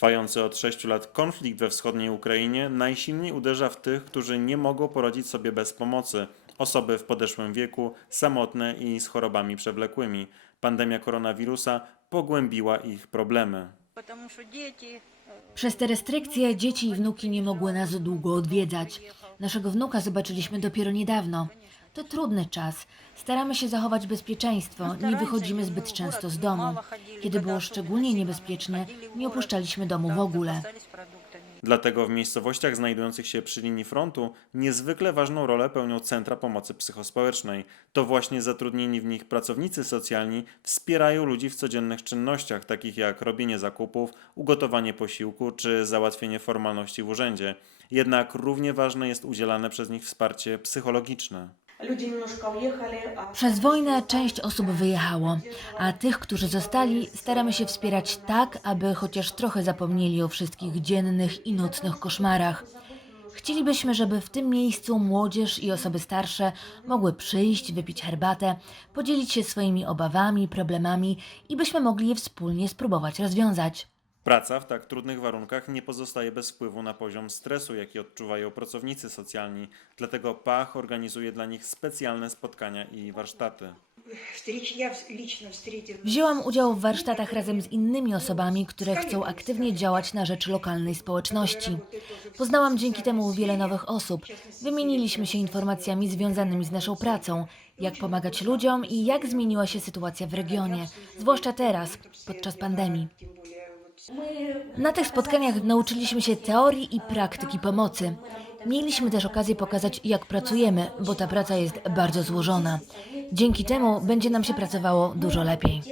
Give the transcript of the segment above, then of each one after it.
Trwający od sześciu lat konflikt we wschodniej Ukrainie najsilniej uderza w tych, którzy nie mogą poradzić sobie bez pomocy. Osoby w podeszłym wieku, samotne i z chorobami przewlekłymi. Pandemia koronawirusa pogłębiła ich problemy. Przez te restrykcje dzieci i wnuki nie mogły nas długo odwiedzać. Naszego wnuka zobaczyliśmy dopiero niedawno. To trudny czas. Staramy się zachować bezpieczeństwo, nie wychodzimy zbyt często z domu. Kiedy było szczególnie niebezpieczne, nie opuszczaliśmy domu w ogóle. Dlatego w miejscowościach znajdujących się przy linii frontu niezwykle ważną rolę pełnią centra pomocy psychospołecznej. To właśnie zatrudnieni w nich pracownicy socjalni wspierają ludzi w codziennych czynnościach, takich jak robienie zakupów, ugotowanie posiłku czy załatwienie formalności w urzędzie. Jednak równie ważne jest udzielane przez nich wsparcie psychologiczne. Przez wojnę część osób wyjechało, a tych, którzy zostali, staramy się wspierać tak, aby chociaż trochę zapomnieli o wszystkich dziennych i nocnych koszmarach. Chcielibyśmy, żeby w tym miejscu młodzież i osoby starsze mogły przyjść, wypić herbatę, podzielić się swoimi obawami, problemami i byśmy mogli je wspólnie spróbować rozwiązać. Praca w tak trudnych warunkach nie pozostaje bez wpływu na poziom stresu, jaki odczuwają pracownicy socjalni, dlatego PACH organizuje dla nich specjalne spotkania i warsztaty. Wzięłam udział w warsztatach razem z innymi osobami, które chcą aktywnie działać na rzecz lokalnej społeczności. Poznałam dzięki temu wiele nowych osób. Wymieniliśmy się informacjami związanymi z naszą pracą, jak pomagać ludziom i jak zmieniła się sytuacja w regionie, zwłaszcza teraz, podczas pandemii. Na tych spotkaniach nauczyliśmy się teorii i praktyki pomocy. Mieliśmy też okazję pokazać, jak pracujemy, bo ta praca jest bardzo złożona. Dzięki temu będzie nam się pracowało dużo lepiej.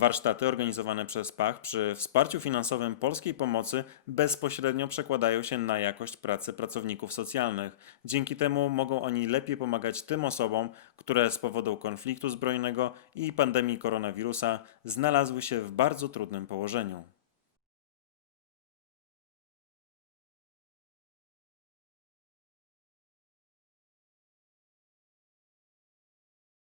Warsztaty organizowane przez PACH przy wsparciu finansowym polskiej pomocy bezpośrednio przekładają się na jakość pracy pracowników socjalnych. Dzięki temu mogą oni lepiej pomagać tym osobom, które z powodu konfliktu zbrojnego i pandemii koronawirusa znalazły się w bardzo trudnym położeniu.